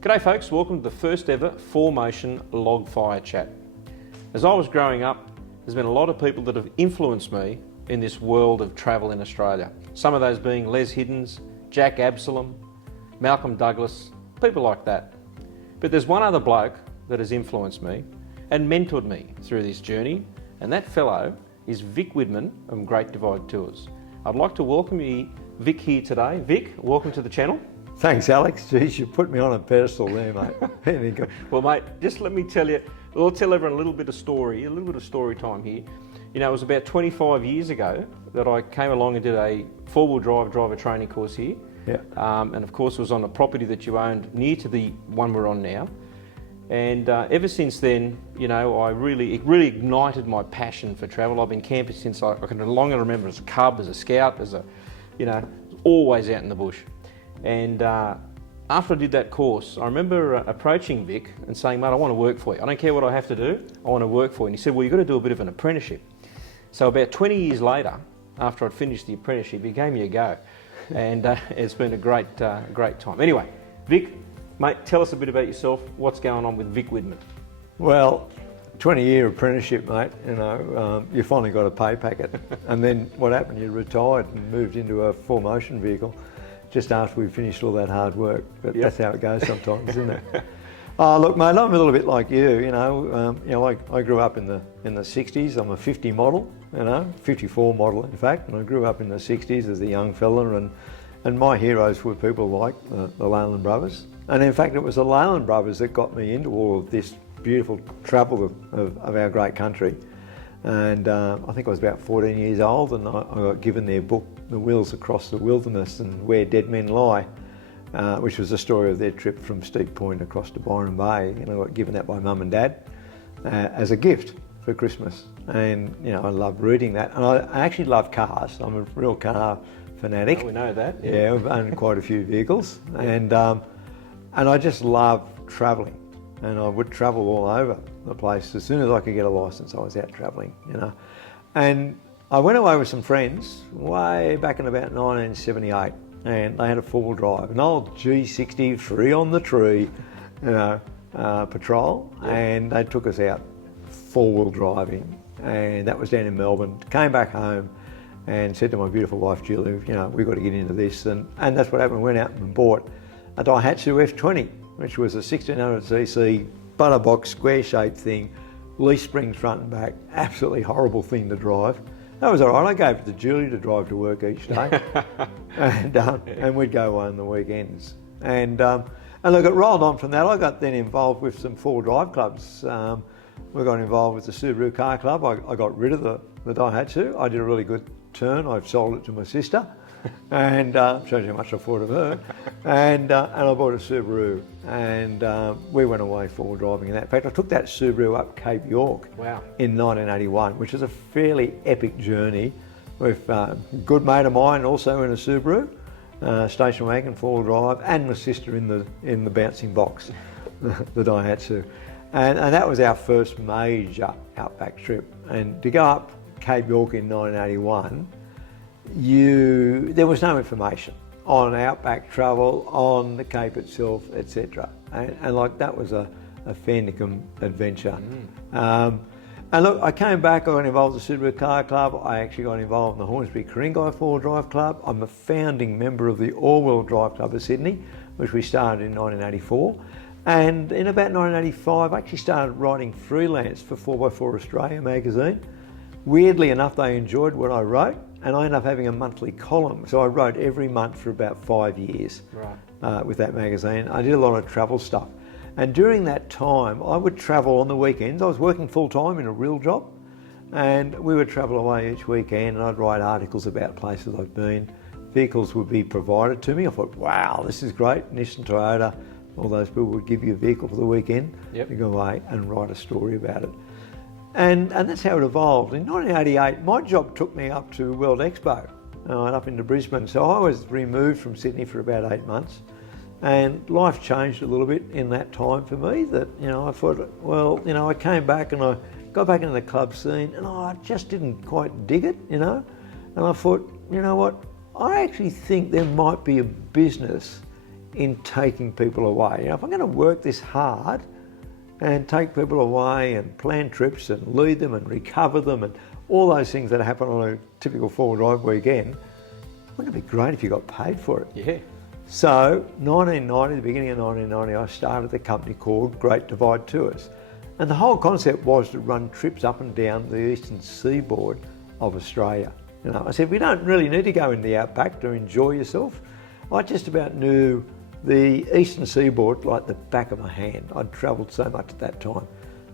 G'day folks, welcome to the first ever 4motion log fire chat. As I was growing up, there's been a lot of people that have influenced me in this world of travel in Australia. Some of those being Les Hiddens, Jack Absalom, Malcolm Douglas, people like that. But there's one other bloke that has influenced me and mentored me through this journey, and that fellow is Vic Widman of Great Divide Tours. I'd like to welcome you, Vic, here today. Vic, welcome to the channel. Thanks, Alex. Geez, you put me on a pedestal there, mate. There you go. Well, mate, just let me tell you, I'll tell everyone a little bit of story time here. You know, it was about 25 years ago that I came along and did a four-wheel driver training course here. Yeah. And of course, it was on a property that you owned near to the one we're on now. And ever since then, you know, it really ignited my passion for travel. I've been camping since I can no longer remember as a cub, as a scout, always out in the bush. And after I did that course, I remember approaching Vic and saying, mate, I want to work for you. I don't care what I have to do, I want to work for you. And he said, well, you've got to do a bit of an apprenticeship. So about 20 years later, after I'd finished the apprenticeship, he gave me a go. And it's been a great time. Anyway, Vic, mate, tell us a bit about yourself. What's going on with Vic Widman? Well, 20-year apprenticeship, mate, you know, you finally got a pay packet. And then what happened, you retired and moved into a 4motion vehicle just after we finished all that hard work. But yep. That's how it goes sometimes, isn't it? Oh, look, mate, I'm a little bit like you, I grew up in the 60s. I'm a 50 model, 54 model in fact, and I grew up in the 60s as a young fella, and my heroes were people like the Leyland brothers. And in fact, it was the Leyland brothers that got me into all of this beautiful travel of our great country. And I think I was about 14 years old, and I got given their book, The Wheels Across the Wilderness and Where Dead Men Lie, which was the story of their trip from Steep Point across to Byron Bay. And I got given that by Mum and Dad as a gift for Christmas. And I loved reading that. And I actually love cars. I'm a real car fanatic. Oh, we know that. Yeah, I've owned quite a few vehicles. And I just love travelling. And I would travel all over the place. As soon as I could get a licence, I was out travelling, And I went away with some friends way back in about 1978, and they had a four-wheel drive, an old G60 3 on the tree, patrol, yeah. And they took us out four-wheel driving, and that was down in Melbourne. Came back home and said to my beautiful wife, Julie, we've got to get into this, and that's what happened. We went out and bought a Daihatsu F20, which was a 1600cc butterbox square-shaped thing, leaf springs front and back, absolutely horrible thing to drive. That was all right. I gave it to Julie to drive to work each day, and we'd go on the weekends. And look, it rolled on from that. I got then involved with some four-wheel drive clubs. We got involved with the Subaru Car Club. I got rid of the Daihatsu. I did a really good turn. I've sold it to my sister. And shows you how much I thought of her. And I bought a Subaru, and we went away four-wheel driving in that. In fact, I took that Subaru up Cape York. Wow. In 1981, which is a fairly epic journey with a good mate of mine also in a Subaru, station wagon, four-wheel drive, and my sister in the bouncing box, the Daihatsu. And that was our first major outback trip. And to go up Cape York in 1981, there was no information on outback travel, on the Cape itself, etc. And like that was a fair-nickum adventure. And look, I came back, I got involved in the Subaru Car Club. I actually got involved in the Hornsby Ku-ring-gai Four-Wheel Drive Club. I'm a founding member of the All-Wheel Drive Club of Sydney, which we started in 1984. And in about 1985, I actually started writing freelance for 4x4 Australia magazine. Weirdly enough, they enjoyed what I wrote, and I ended up having a monthly column. So I wrote every month for about 5 years with that magazine. I did a lot of travel stuff. And during that time, I would travel on the weekends. I was working full-time in a real job, and we would travel away each weekend, and I'd write articles about places I've been. Vehicles would be provided to me. I thought, wow, this is great. Nissan, Toyota, all those people would give you a vehicle for the weekend. Yep. You go away and write a story about it. And that's how it evolved. In 1988, my job took me up to World Expo, up into Brisbane. So I was removed from Sydney for about 8 months. And life changed a little bit in that time for me that, I thought, well, I came back and I got back into the club scene and I just didn't quite dig it, And I thought, you know what, I actually think there might be a business in taking people away. If I'm going to work this hard and take people away and plan trips and lead them and recover them and all those things that happen on a typical four-wheel drive weekend, wouldn't it be great if you got paid for it? Yeah. So 1990, the beginning of 1990, I started the company called Great Divide Tours. And the whole concept was to run trips up and down the eastern seaboard of Australia. I said, we don't really need to go in the outback to enjoy yourself. I just about knew the eastern seaboard like the back of my hand. I'd travelled so much at that time.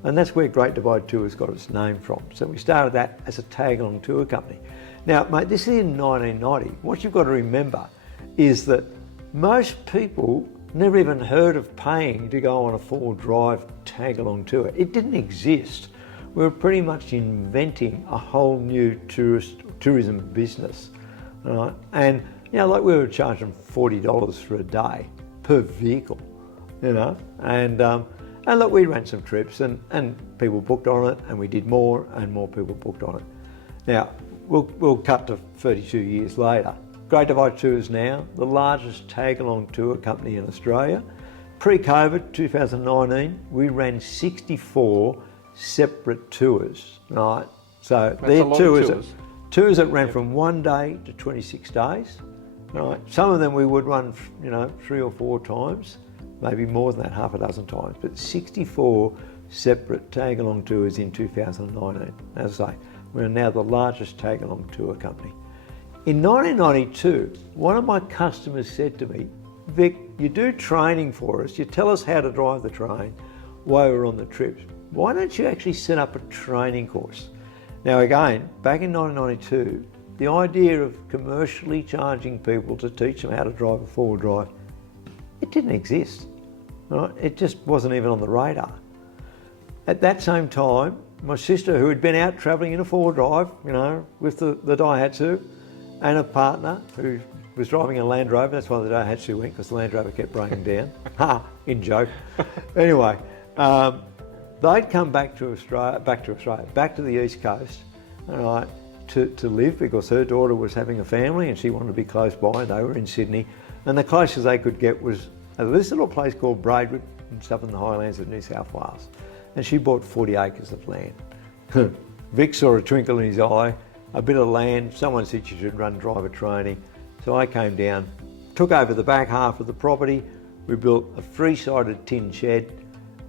And that's where Great Divide Tours got its name from. So we started that as a tag-along tour company. Now, mate, this is in 1990. What you've got to remember is that most people never even heard of paying to go on a four-wheel drive tag-along tour. It didn't exist. We were pretty much inventing a whole new tourism business. Right? And, like we were charging $40 for a day per vehicle, and look, we ran some trips and people booked on it, and we did more and more people booked on it. Now, we'll cut to 32 years later. Great Divide Tours now, the largest tag-along tour company in Australia. Pre-COVID, 2019, we ran 64 separate tours, right? So they're tours that ran from 1 day to 26 days, right? Some of them we would run, 3 or 4 times, maybe more than that, half a dozen times, but 64 separate tag-along tours in 2019. As I say, we're now the largest tag-along tour company. In 1992, one of my customers said to me, Vic, you do training for us, you tell us how to drive the train while we're on the trips. Why don't you actually set up a training course? Now again, back in 1992, the idea of commercially charging people to teach them how to drive a four-wheel drive, it didn't exist. Right? It just wasn't even on the radar. At that same time, my sister, who had been out travelling in a four-wheel drive, with the Daihatsu, and a partner who was driving a Land Rover. That's why the Daihatsu went, because the Land Rover kept breaking down. In joke. Anyway, they'd come back to the East Coast, right, to live, because her daughter was having a family and she wanted to be close by. They were in Sydney, and the closest they could get was this little place called Braidwood, up in the highlands of New South Wales. And she bought 40 acres of land. Vic saw a twinkle in his eye. A bit of land, someone said you should run driver training. So I came down, took over the back half of the property. We built a 3-sided tin shed,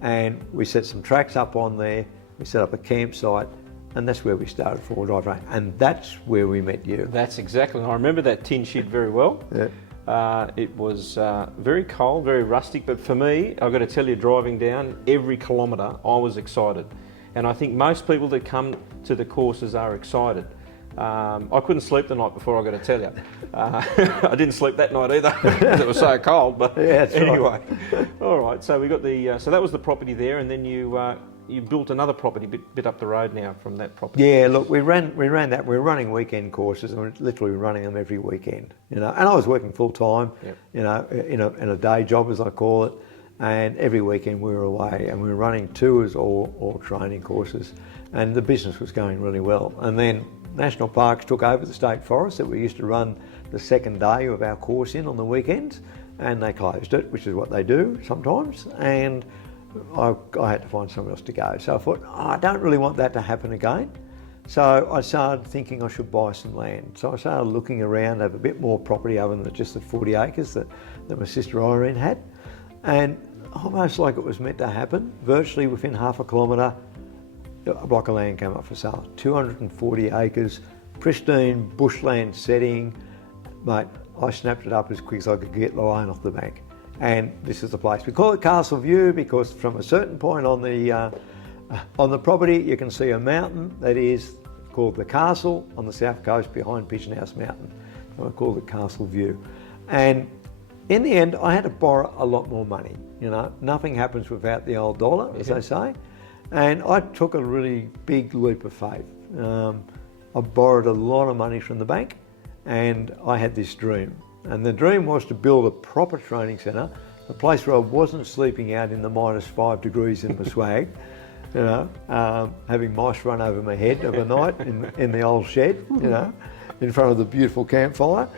and we set some tracks up on there. We set up a campsite, and that's where we started four-wheel drive training. And that's where we met you. That's exactly. I remember that tin shed very well. Yeah. It was very cold, very rustic, but for me, I've got to tell you, driving down every kilometre, I was excited. And I think most people that come to the courses are excited. I couldn't sleep the night before, I've got to tell you. I didn't sleep that night either because it was so cold. But yeah, anyway, right. All right. So we got the so that was the property there, and then you built another property bit up the road now from that property. Yeah, look, we ran that. We were running weekend courses, and we're literally running them every weekend. And I was working full time, yep. In a day job, as I call it. And every weekend we were away, and we were running tours or training courses, and the business was going really well. And then National Parks took over the state forest that we used to run the second day of our course in on the weekends, and they closed it, which is what they do sometimes, and I had to find somewhere else to go. So I thought, I don't really want that to happen again. So I started thinking I should buy some land. So I started looking around, have a bit more property other than just the 40 acres that my sister Irene had, and almost like it was meant to happen, virtually within half a kilometre, a block of land came up for sale. 240 acres, pristine bushland setting. Mate, I snapped it up as quick as I could get the line off the bank. And this is the place. We call it Castle View because from a certain point on the property, you can see a mountain that is called the Castle on the south coast behind Pigeon House Mountain. So I call it Castle View. And in the end, I had to borrow a lot more money. Nothing happens without the old dollar, as they say. And I took a really big leap of faith. I borrowed a lot of money from the bank, and I had this dream. And the dream was to build a proper training centre, a place where I wasn't sleeping out in the -5 degrees in my swag, having mice run over my head of a night in the old shed, in front of the beautiful campfire.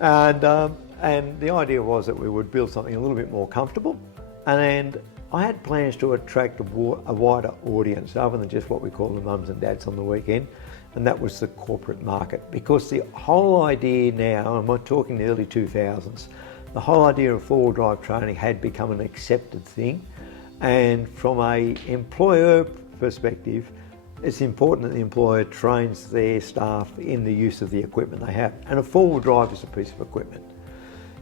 Yeah. and the idea was that we would build something a little bit more comfortable, and I had plans to attract a wider audience other than just what we call the mums and dads on the weekend, and that was the corporate market. Because the whole idea now, and we're talking the early 2000s, the whole idea of four-wheel drive training had become an accepted thing, and from a employer perspective, it's important that the employer trains their staff in the use of the equipment they have, and a four-wheel drive is a piece of equipment.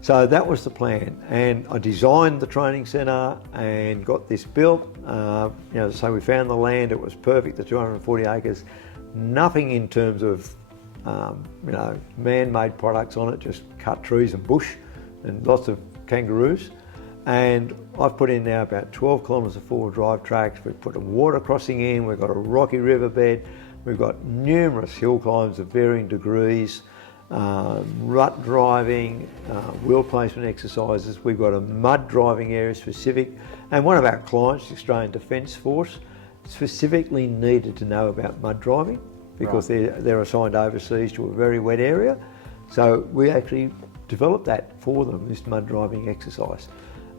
So that was the plan, and I designed the training centre and got this built. So we found the land, it was perfect, the 240 acres, nothing in terms of man-made products on it, just cut trees and bush and lots of kangaroos. And I've put in now about 12 kilometres of four-wheel drive tracks. We've put a water crossing in, we've got a rocky riverbed, we've got numerous hill climbs of varying degrees, rut driving, wheel placement exercises. We've got a mud driving area specific, and one of our clients, the Australian Defence Force, specifically needed to know about mud driving because they're assigned overseas to a very wet area. So we actually developed that for them, this mud driving exercise.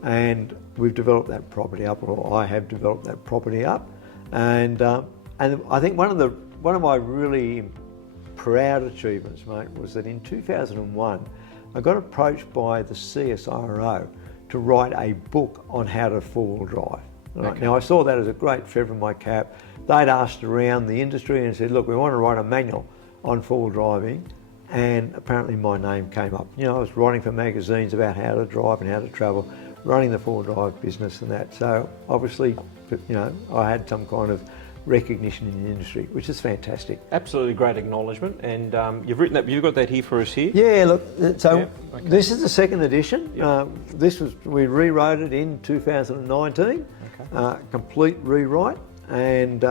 And we've developed that property up, or I have developed that property up, and I think one of my really proud achievements, mate, was that in 2001 I got approached by the CSIRO to write a book on how to four-wheel drive. Right? Okay. Now I saw that as a great feather in my cap. They'd asked around the industry and said, look, we want to write a manual on four-wheel driving, and apparently my name came up. I was writing for magazines about how to drive and how to travel, running the four-wheel drive business and that. So obviously, I had some kind of recognition in the industry, which is fantastic. Absolutely great acknowledgement, and you've written that. You've got that here for us here. Yeah, look. So this is the second edition. Yep. We rewrote it in 2019. Okay. Complete rewrite, and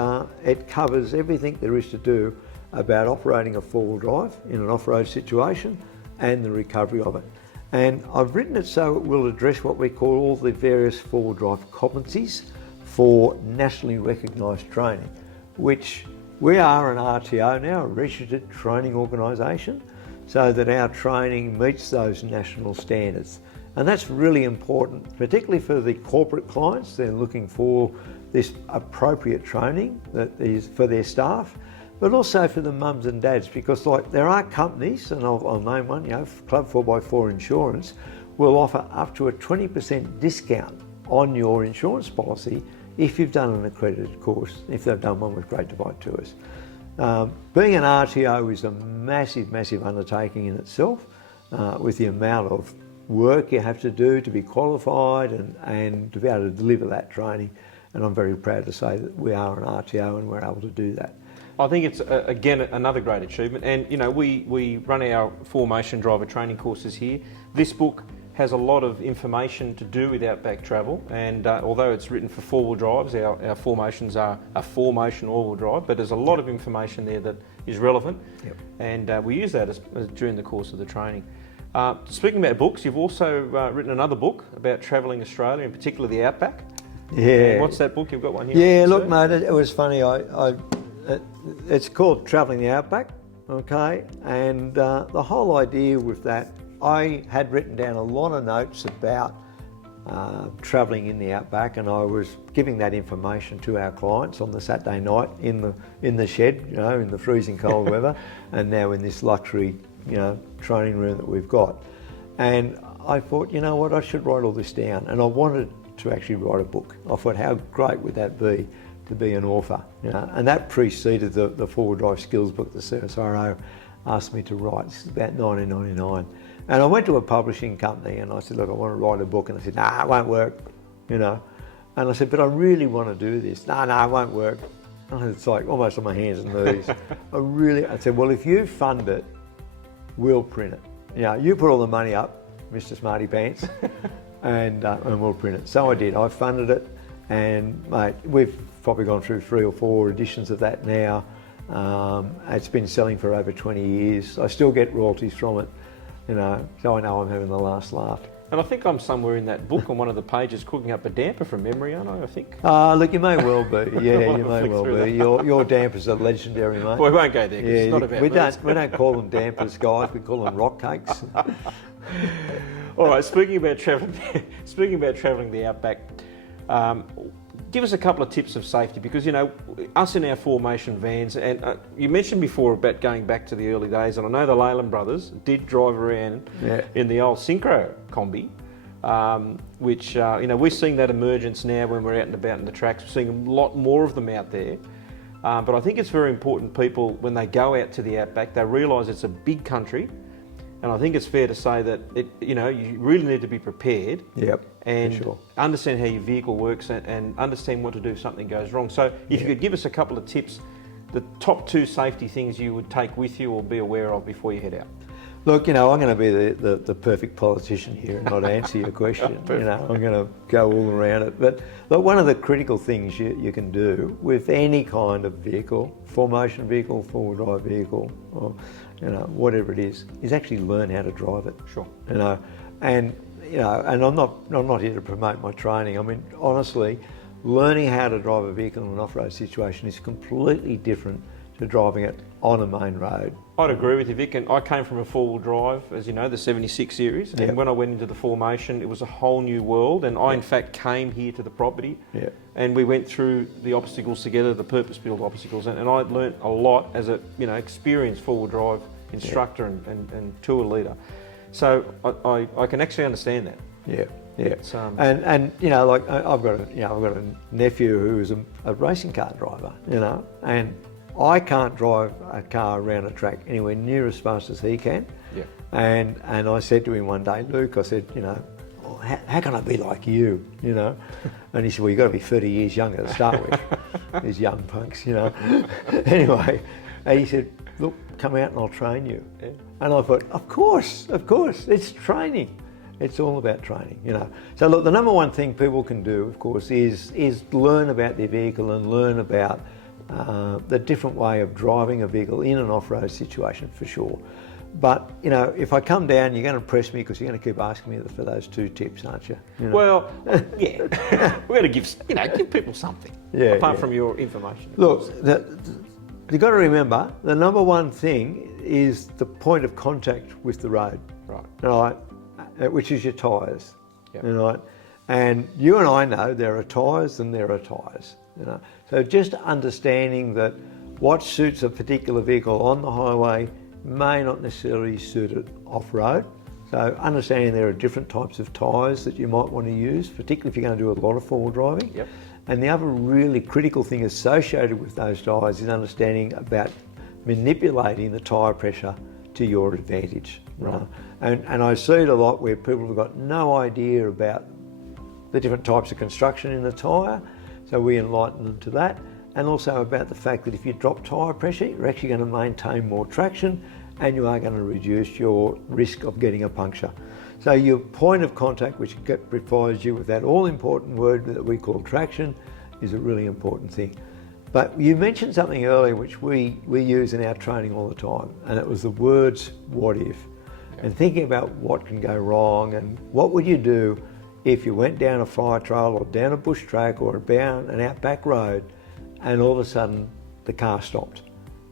it covers everything there is to do about operating a four-wheel drive in an off-road situation and the recovery of it. And I've written it so it will address what we call all the various four-wheel drive competencies for nationally recognised training, which we are an RTO now, a registered training organisation, so that our training meets those national standards. And that's really important, particularly for the corporate clients. They're looking for this appropriate training that is for their staff, but also for the mums and dads, because there are companies, and I'll name one, Club 4x4 Insurance will offer up to a 20% discount on your insurance policy if you've done an accredited course, if they've done one with Great Divide Tours. Being an RTO is a massive, massive undertaking in itself, with the amount of work you have to do to be qualified and to be able to deliver that training. And I'm very proud to say that we are an RTO and we're able to do that. I think it's, again, another great achievement. And, we run our 4motion driver training courses here. This book has a lot of information to do with outback travel, and although it's written for four-wheel drives, our 4motions are a 4motion all-wheel drive, but there's a lot of information there that is relevant, and we use that during the course of the training. Speaking about books, you've also written another book about travelling Australia, in particular the outback. Yeah. And what's that book? You've got one here. Yeah, look, mate, it was funny. It's called Travelling the Outback, okay? And the whole idea with that, I had written down a lot of notes about travelling in the outback, and I was giving that information to our clients on the Saturday night in the shed, in the freezing cold weather, and now in this luxury, training room that we've got. And I thought, you know what, I should write all this down, and I wanted to actually write a book. I thought, how great would that be to be an author, And that preceded the four-wheel drive skills book the CSIRO asked me to write. This is about 1999. And I went to a publishing company and I said, look, I want to write a book. And they said, nah, it won't work, And I said, but I really want to do this. No, it won't work. And it's like almost on my hands and knees. I said, well, if you fund it, we'll print it. You put all the money up, Mr. Smarty Pants, and we'll print it. So I did. I funded it, and mate, we've probably gone through 3 or 4 editions of that now. It's been selling for over 20 years. I still get royalties from it. So I know I'm having the last laugh. And I think I'm somewhere in that book on one of the pages cooking up a damper from memory, aren't I think? Look, you may well be. Yeah, you may well be. Your dampers are legendary, mate. Well, we won't go there, 'cause it's not about we don't call them dampers, guys. We call them rock cakes. All right, speaking about travelling the outback, give us a couple of tips of safety, because, you know, us in our 4motion vans, and you mentioned before about going back to the early days, and I know the Leyland brothers did drive around in the old Synchro Combi, which, you know, we're seeing that emergence now when we're out and about in the tracks. We're seeing a lot more of them out there. But I think it's very important people, when they go out to the outback, they realise it's a big country. And I think it's fair to say that you know, you really need to be prepared. Yep, and sure. Understand how your vehicle works and understand what to do if something goes wrong. So if you could give us a couple of tips, the top 2 safety things you would take with you or be aware of before you head out. Look, you know, I'm going to be the perfect politician here and not answer your question. You know, I'm going to go all around it. But look, one of the critical things you can do with any kind of vehicle, 4motion vehicle, 4-wheel drive vehicle, or, you know, whatever it is actually learn how to drive it. Sure. You know, and I'm not here to promote my training. I mean, honestly, learning how to drive a vehicle in an off-road situation is completely different to driving it on a main road. I'd agree with you, Vic, and I came from a 4-wheel drive, as you know, the 76 series, and when I went into the 4motion, it was a whole new world, and I in fact came here to the property, and we went through the obstacles together, the purpose-built obstacles, and I learnt a lot as a, you know, experienced 4-wheel drive instructor and tour leader. So I can actually understand that. It's, and you know, like I've got a nephew who is a racing car driver, you know, and I can't drive a car around a track anywhere near as fast as he can. And I said to him one day, Luke, I said, you know, well, how can I be like you, you know? And he said, well, you've got to be 30 years younger to start with. These young punks, you know. Anyway, and he said, look, come out and I'll train you. And I thought, of course, it's training. It's all about training, you know. So look, the number one thing people can do, of course, is learn about their vehicle and learn about the different way of driving a vehicle in an off-road situation, for sure. But, you know, if I come down, you're going to press me because you're going to keep asking me for those 2 tips, aren't you? You know? Well, yeah, we're going to give people something apart from your information. Look, you've got to remember, the number one thing is the point of contact with the road, right? Which is your tyres, right? And you and I know there are tyres and there are tyres, you know. So just understanding that what suits a particular vehicle on the highway may not necessarily suit it off-road. So understanding there are different types of tyres that you might want to use, particularly if you're going to do a lot of 4-wheel driving. And the other really critical thing associated with those tyres is understanding about manipulating the tyre pressure to your advantage. Right. And I see it a lot where people have got no idea about the different types of construction in the tyre, so we enlighten them to that, and also about the fact that if you drop tyre pressure, you're actually going to maintain more traction and you are going to reduce your risk of getting a puncture. So your point of contact, which provides you with that all-important word that we call traction, is a really important thing. But you mentioned something earlier which we use in our training all the time, and it was the words, what if? And thinking about what can go wrong and what would you do if you went down a fire trail or down a bush track or down an outback road and all of a sudden the car stopped.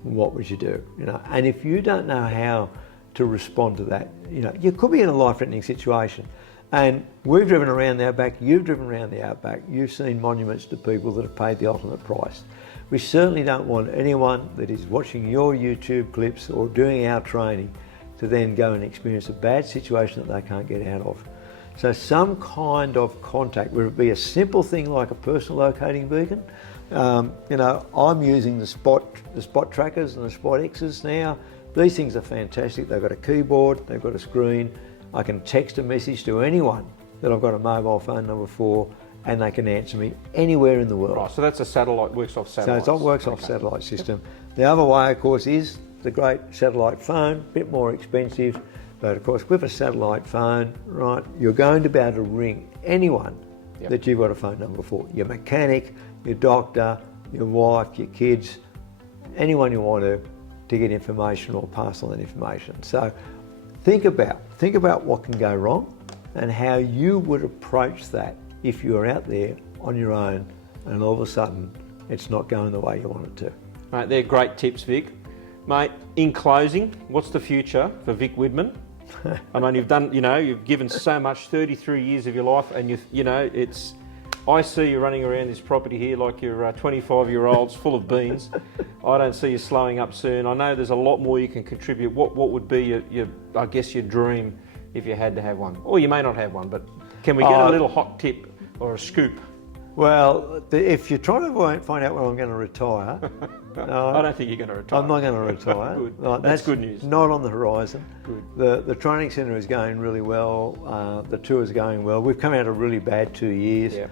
What would you do? You know, and if you don't know how to respond to that, you know, you could be in a life-threatening situation. And we've driven around the outback, you've driven around the outback, you've seen monuments to people that have paid the ultimate price. We certainly don't want anyone that is watching your YouTube clips or doing our training to then go and experience a bad situation that they can't get out of. So some kind of contact, whether it be a simple thing like a personal locating beacon. You know, I'm using the spot trackers and the spot X's now. These things are fantastic. They've got a keyboard, they've got a screen. I can text a message to anyone that I've got a mobile phone number for, and they can answer me anywhere in the world. Right, so that's a satellite, works off satellite. So it works off satellite system. The other way, of course, is the great satellite phone, a bit more expensive, but of course with a satellite phone, right, you're going to be able to ring anyone that you've got a phone number for. Your mechanic, your doctor, your wife, your kids, anyone you want to get information or pass on that information. So think about what can go wrong and how you would approach that if you're out there on your own and all of a sudden it's not going the way you want it to. Mate, they're great tips, Vic. Mate, in closing, what's the future for Vic Widman I mean, you've given so much, 33 years of your life, and I see you running around this property here like you're 25-year-olds full of beans. I don't see you slowing up soon. I know there's a lot more you can contribute. What would be your dream if you had to have one? Or you may not have one, but can we get a little hot tip or a scoop? Well, if you're trying to find out when I'm going to retire, I don't think you're going to retire. I'm not going to retire. Good. That's good news. Not on the horizon. Good. The training centre is going really well. The tour is going well. We've come out of really bad 2 years. Yeah.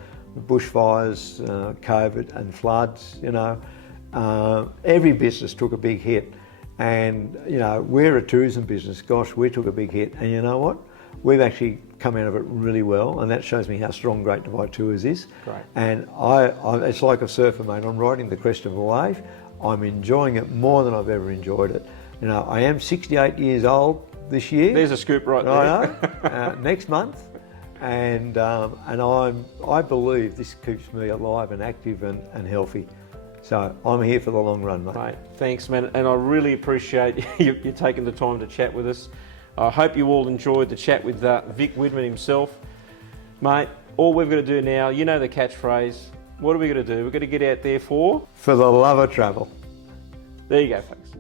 Bushfires, COVID and floods, every business took a big hit, and we're a tourism business. Gosh, we took a big hit, and you know what? We've actually come out of it really well, and that shows me how strong Great Divide Tours is. Great. And it's like a surfer, mate. I'm riding the crest of a wave. I'm enjoying it more than I've ever enjoyed it. I am 68 years old this year. There's a scoop right there. I know. Next month. And I believe this keeps me alive and active and healthy. So I'm here for the long run, mate. Mate, thanks, man. And I really appreciate you taking the time to chat with us. I hope you all enjoyed the chat with Vic Widman himself. Mate, all we've got to do now, you know the catchphrase. What are we going to do? We're going to get out there for the love of travel. There you go, folks.